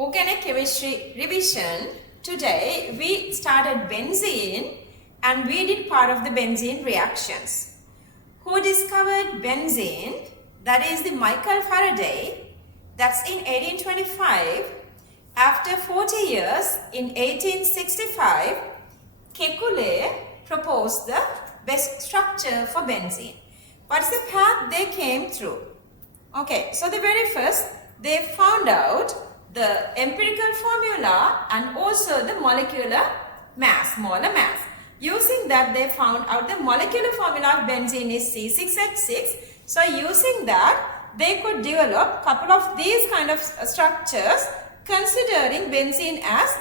Organic chemistry revision. Today we started benzene and we did part of the benzene reactions. Who discovered benzene? That is the Michael Faraday. That's in 1825. After 40 years, in 1865, Kekulé proposed the best structure for benzene. What's the path they came through? Okay, so the very first, they found out the empirical formula and also the molecular mass, molar mass. Using that, they found out the molecular formula of benzene is C6H6. So using that, they could develop couple of these kind of structures considering benzene as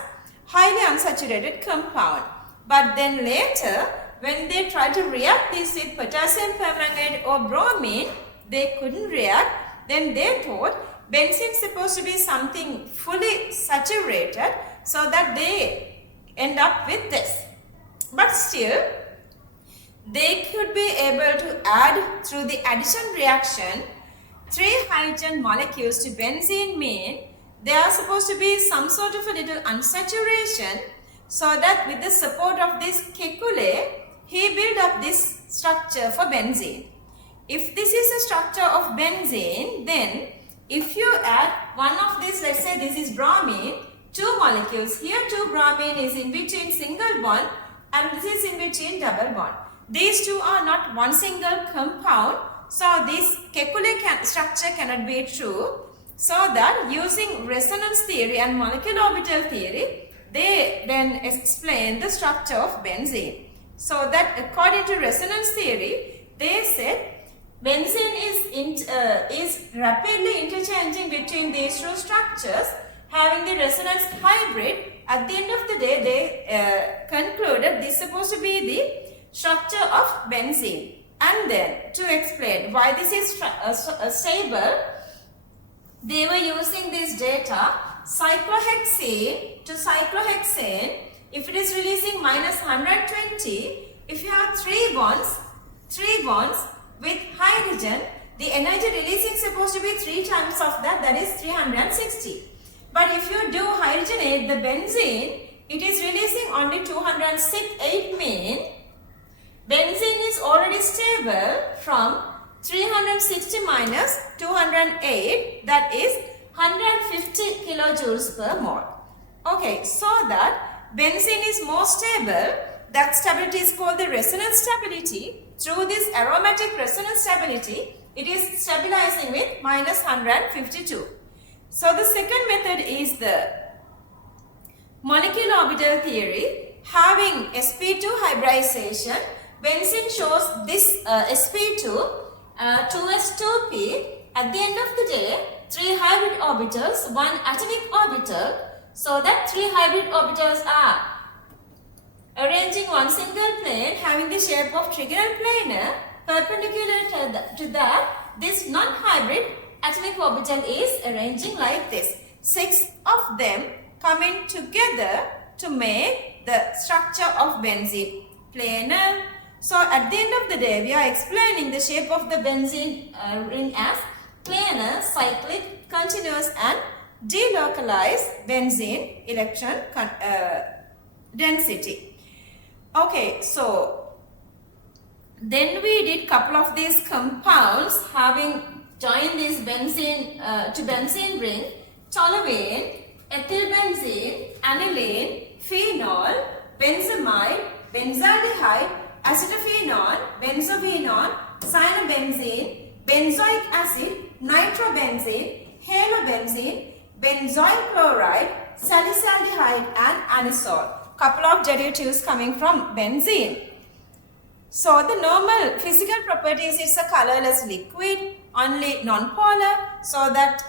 highly unsaturated compound. But then later, when they tried to react this with potassium permanganate or bromine, they couldn't react. Then they thought benzene is supposed to be something fully saturated, so that they end up with this. But still, they could be able to add through the addition reaction 3 hydrogen molecules to benzene mean there are supposed to be some sort of a little unsaturation, so that with the support of this Kekulé, he built up this structure for benzene. If this is a structure of benzene, then if you add one of these, let's say this is bromine, 2 molecules, here 2 bromine is in between single bond and this is in between double bond. These two are not one single compound, so this Kekulé structure cannot be true. So that using resonance theory and molecular orbital theory, they then explain the structure of benzene. So that according to resonance theory, they said benzene is rapidly interchanging between these two structures, having the resonance hybrid. At the end of the day, they concluded this is supposed to be the structure of benzene. And then to explain why this is stable, they were using this data, cyclohexane to cyclohexane. If it is releasing minus 120, if you have 3 bonds with hydrogen, the energy releasing is supposed to be 3 times of that, that is 360. But if you do hydrogenate the benzene, it is releasing only 208 mean benzene is already stable from 360 minus 208, that is 150 kilojoules per mole. Okay, so that benzene is more stable. That stability is called the resonance stability. Through this aromatic resonance stability, it is stabilizing with minus 152. So the second method is the molecular orbital theory. Having sp2 hybridization, benzene shows this sp2 2s2p. At the end of the day, 3 hybrid orbitals, 1 atomic orbital, so that 3 hybrid orbitals are arranging one single plane having the shape of trigonal planar. Perpendicular to that, this non-hybrid atomic orbital is arranging like this. 6 of them coming together to make the structure of benzene planar. So at the end of the day, we are explaining the shape of the benzene ring as planar, cyclic, continuous and delocalized benzene electron density. Okay, so then we did couple of these compounds having joined this benzene to benzene ring: toluene, ethylbenzene, aniline, phenol, benzamide, benzaldehyde, acetophenone, benzophenone, cyanobenzene, benzoic acid, nitrobenzene, halobenzene, benzoyl chloride, salicylaldehyde and anisole. Couple of derivatives coming from benzene. So the normal physical properties is a colorless liquid, only non-polar, so that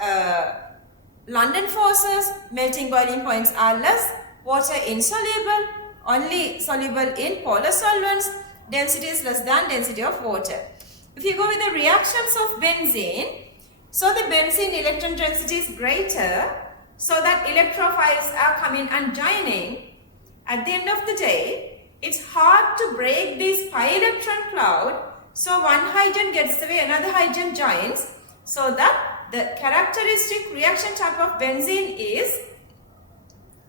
London forces, melting boiling points are less, water insoluble, only soluble in polar solvents, density is less than density of water. If you go with the reactions of benzene, so the benzene electron density is greater, so that electrophiles are coming and joining. At the end of the day, it's hard to break this pi electron cloud, so one hydrogen gets away, another hydrogen joins, so that the characteristic reaction type of benzene is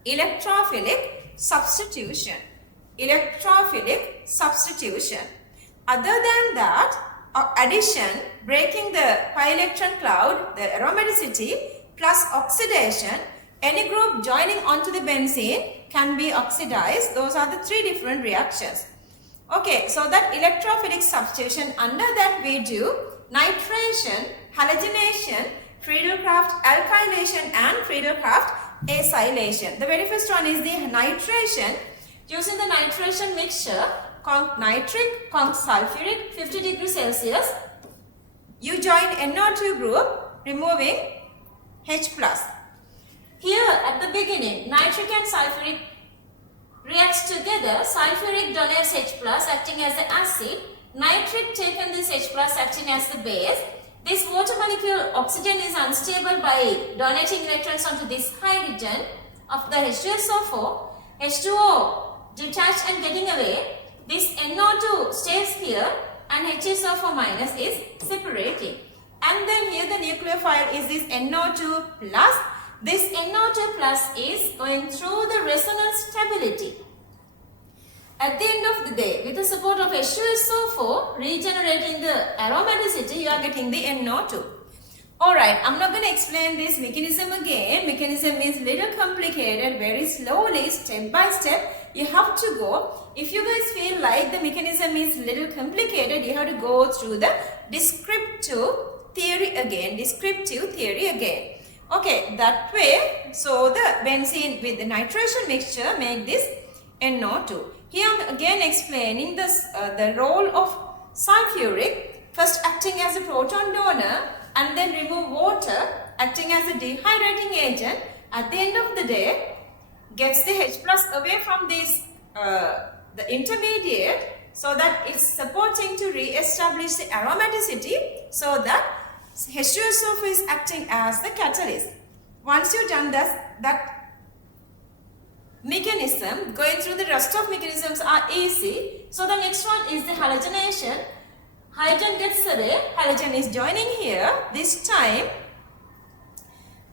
electrophilic substitution. Electrophilic substitution. Other than that, addition, breaking the pi electron cloud, the aromaticity plus oxidation, any group joining onto the benzene can be oxidized. Those are the three different reactions. Okay, so that electrophilic substitution, under that we do nitration, halogenation, Friedel-Crafts alkylation and Friedel-Crafts acylation. The very first one is the nitration. Using the nitration mixture, conc nitric, conc sulfuric, 50 degrees Celsius, you join NO2 group, removing H+. Here at the beginning, nitric and sulfuric reacts together. Sulfuric donates H+, acting as the acid. Nitric taken this H+, acting as the base. This water molecule oxygen is unstable by donating electrons onto this hydrogen of the H2SO4. H2O detached and getting away. This NO2 stays here and HSO4 minus is separating. And then here the nucleophile is this NO2 plus. This NO2 plus is going through the resonance stability. At the end of the day, with the support of H2SO4 regenerating the aromaticity, you are getting the NO2. Alright, I'm not going to explain this mechanism again. Mechanism is little complicated, very slowly, step by step. You have to go. If you guys feel like the mechanism is little complicated, you have to go through the descriptive theory again. Okay, that way, so the benzene with the nitration mixture make this NO2. Here I'm again explaining this, the role of sulfuric, first acting as a proton donor and then remove water, acting as a dehydrating agent. At the end of the day, gets the H+ away from this, the intermediate, so that it's supporting to re-establish the aromaticity, so that H2SO4 is acting as the catalyst. Once you've done that mechanism, going through the rest of mechanisms are easy. So the next one is the halogenation. Hydrogen gets away, halogen is joining here. This time,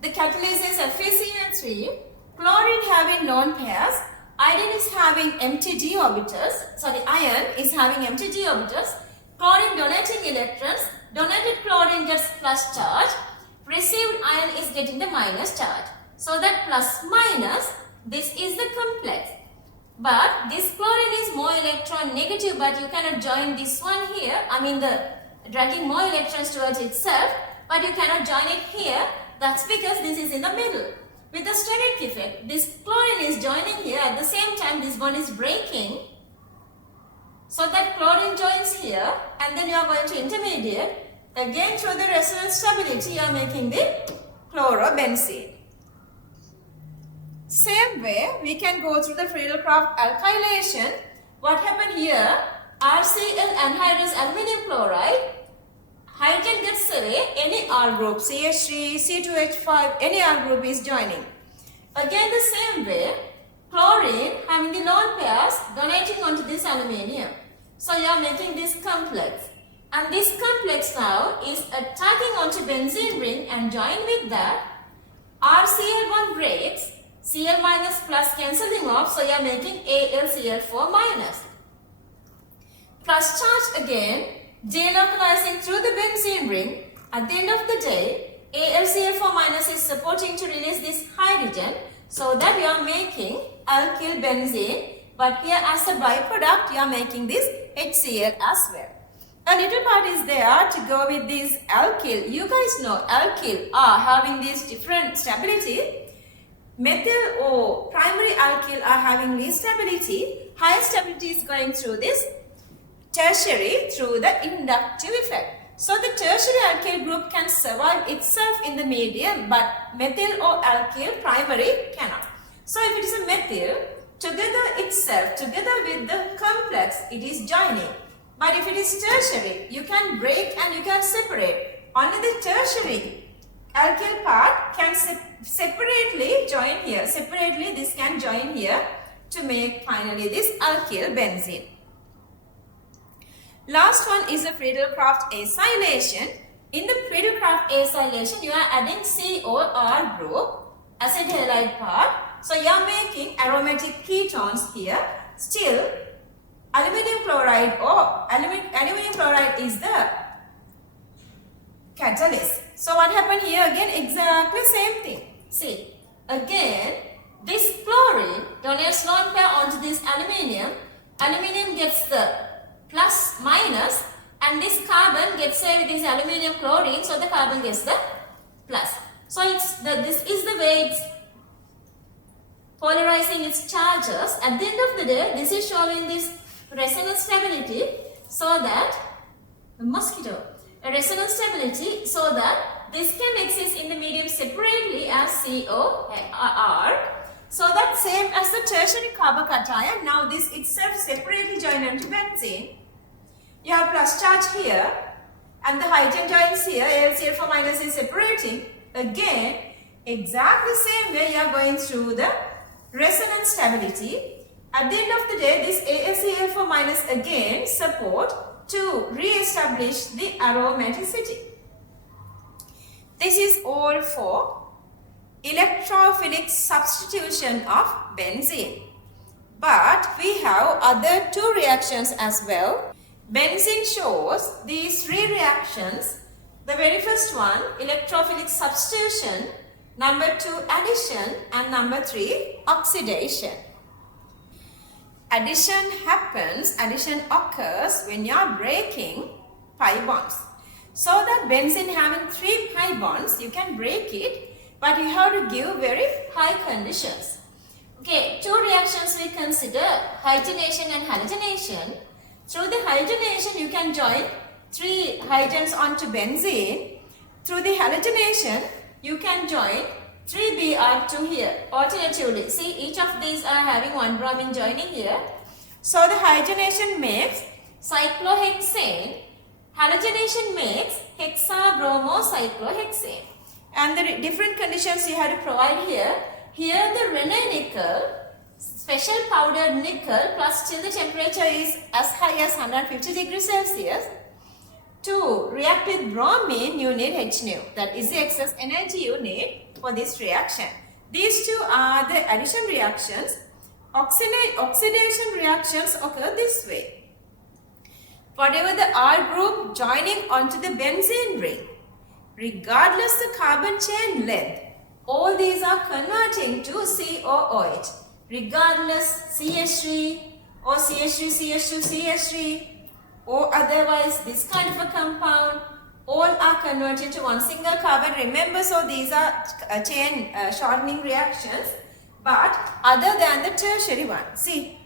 the catalyst is FeCl3, chlorine having lone pairs, iron is having empty d orbitals, iron is having empty d orbitals, chlorine donating electrons, donated chlorine gets plus charge, received iron is getting the minus charge. So that plus minus, this is the complex. But this chlorine is more electron negative, but you cannot join this one here. the dragging more electrons towards itself, but you cannot join it here. That's because this is in the middle. With the steric effect, this chlorine is joining here. At the same time, this one is breaking. So that chlorine joins here, and then you are going to intermediate. Again, through the resonance stability, you are making the chlorobenzene. Same way, we can go through the Friedel-Crafts alkylation. What happened here? RCl anhydrous aluminum chloride. Hydrogen gets away, any R group, CH3, C2H5, any R group is joining. Again the same way, chlorine having the lone pairs donating onto this aluminium. So you are making this complex. And this complex now is attacking onto benzene ring, and join with that, RCl1 breaks, Cl minus plus cancelling off, so you are making AlCl4 minus. Plus charge again, delocalizing through the benzene ring. At the end of the day, AlCl4 minus is supporting to release this hydrogen, so that you are making alkyl benzene, but here as a byproduct you are making this HCl as well. A little part is there to go with this alkyl. You guys know alkyl are having this different stability. Methyl or primary alkyl are having least stability. Higher stability is going through this tertiary through the inductive effect. So the tertiary alkyl group can survive itself in the medium, but methyl or alkyl primary cannot. So if it is a methyl, together itself, together with the complex, it is joining. But if it is tertiary, you can break and you can separate. Only the tertiary alkyl part can separately join here. Separately this can join here to make finally this alkyl benzene. Last one is the Friedel-Crafts acylation. In the Friedel-Crafts acylation, you are adding COR group, acid halide part, So you are making aromatic ketones here. Still, aluminum chloride or aluminum chloride is the catalyst. So what happened here again? Exactly same thing. See, again, this chlorine donates lone pair onto this aluminium. Aluminium gets the plus minus and this carbon gets saved with this aluminium chlorine, so the carbon gets the plus. So this is the way it's polarizing its charges. At the end of the day, this is showing this resonance stability so that resonance stability so that this can exist in the medium separately as COR. So that's same as the tertiary carbocation. Now this itself separately joined into benzene. You have plus charge here and the hydrogen joins here. AlCl4 minus is separating. Again, exactly same way you are going through the resonance stability. At the end of the day, this AlCl4 minus again support to re-establish the aromaticity. This is all for electrophilic substitution of benzene. But we have other two reactions as well. Benzene shows these three reactions. The very first one, electrophilic substitution. Number 2, addition. And number 3, oxidation. Addition occurs when you are breaking pi bonds. So that benzene having 3 pi bonds, you can break it, but you have to give very high conditions. Okay, two reactions we consider, hydrogenation and halogenation. Through the hydrogenation, you can join 3 hydrogens onto benzene. Through the halogenation, you can join 3 Br2 here. Alternatively, see, each of these are having 1 bromine joining here. So the hydrogenation makes cyclohexane. Halogenation makes hexabromocyclohexane. And the different conditions you have to provide here. Here the Rene nickel, special powdered nickel, plus still the temperature is as high as 150 degrees Celsius. To react with bromine, you need HNU. That is the excess energy you need for this reaction. These two are the addition reactions. Oxidation reactions occur this way. Whatever the R group joining onto the benzene ring, regardless the carbon chain length, all these are converting to COOH. Regardless CH3 or CH3, CH2, CH3 or otherwise this kind of a compound, all are converted to one single carbon. Remember, so these are chain shortening reactions, but other than the tertiary one. See,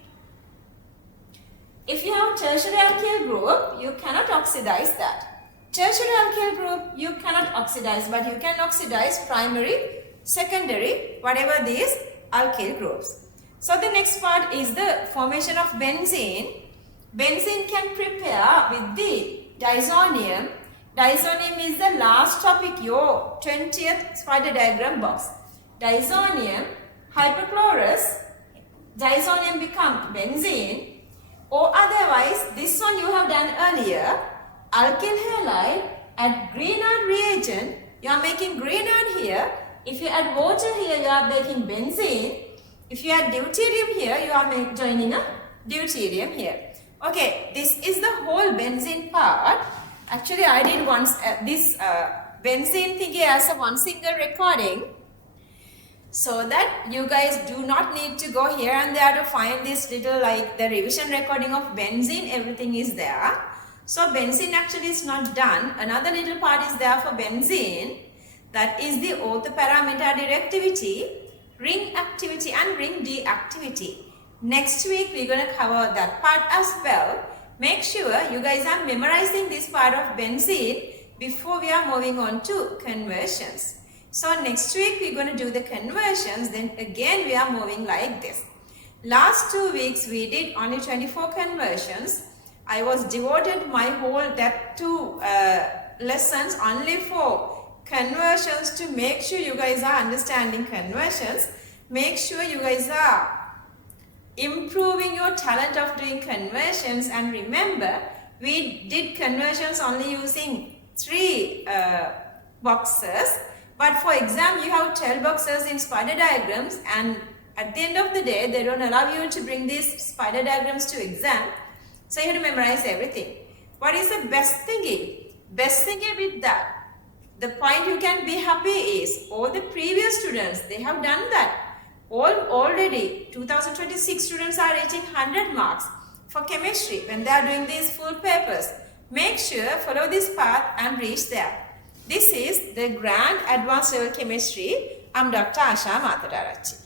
if you have tertiary alkyl group, you cannot oxidize that. Tertiary alkyl group, you cannot oxidize, but you can oxidize primary, secondary, whatever these alkyl groups. So the next part is the formation of benzene. Benzene can prepare with the disonium. Disonium is the last topic, your 20th spider diagram box. Disonium, hypochlorous, disonium become benzene. Or otherwise, this one you have done earlier, alkyl halide, add Grignard reagent, you are making Grignard here. If you add water here, you are making benzene. If you add deuterium here, you are joining a deuterium here. Okay, this is the whole benzene part. Actually, I did once this benzene thingy as a one single recording, so that you guys do not need to go here and there to find this little like the revision recording of benzene. Everything is there. So benzene actually is not done. Another little part is there for benzene. That is the orthoparameter directivity, ring activity and ring deactivity. Next week we're going to cover that part as well. Make sure you guys are memorizing this part of benzene before we are moving on to conversions. So next week we're going to do the conversions, then again we are moving like this. Last 2 weeks we did only 24 conversions. I was devoted my whole that 2 lessons only for conversions to make sure you guys are understanding conversions. Make sure you guys are improving your talent of doing conversions, and remember we did conversions only using 3 boxes, but for exam you have 12 boxes in spider diagrams and at the end of the day, they don't allow you to bring these spider diagrams to exam. So you have to memorize everything. What is the best thinking? Best thinking with that. The point you can be happy is all the previous students, they have done that. Already 2026 students are reaching 100 marks for chemistry when they are doing these full papers. Make sure follow this path and reach there. This is the Grand Advanced Level Chemistry. I'm Dr. Asha Mathotaarachchi.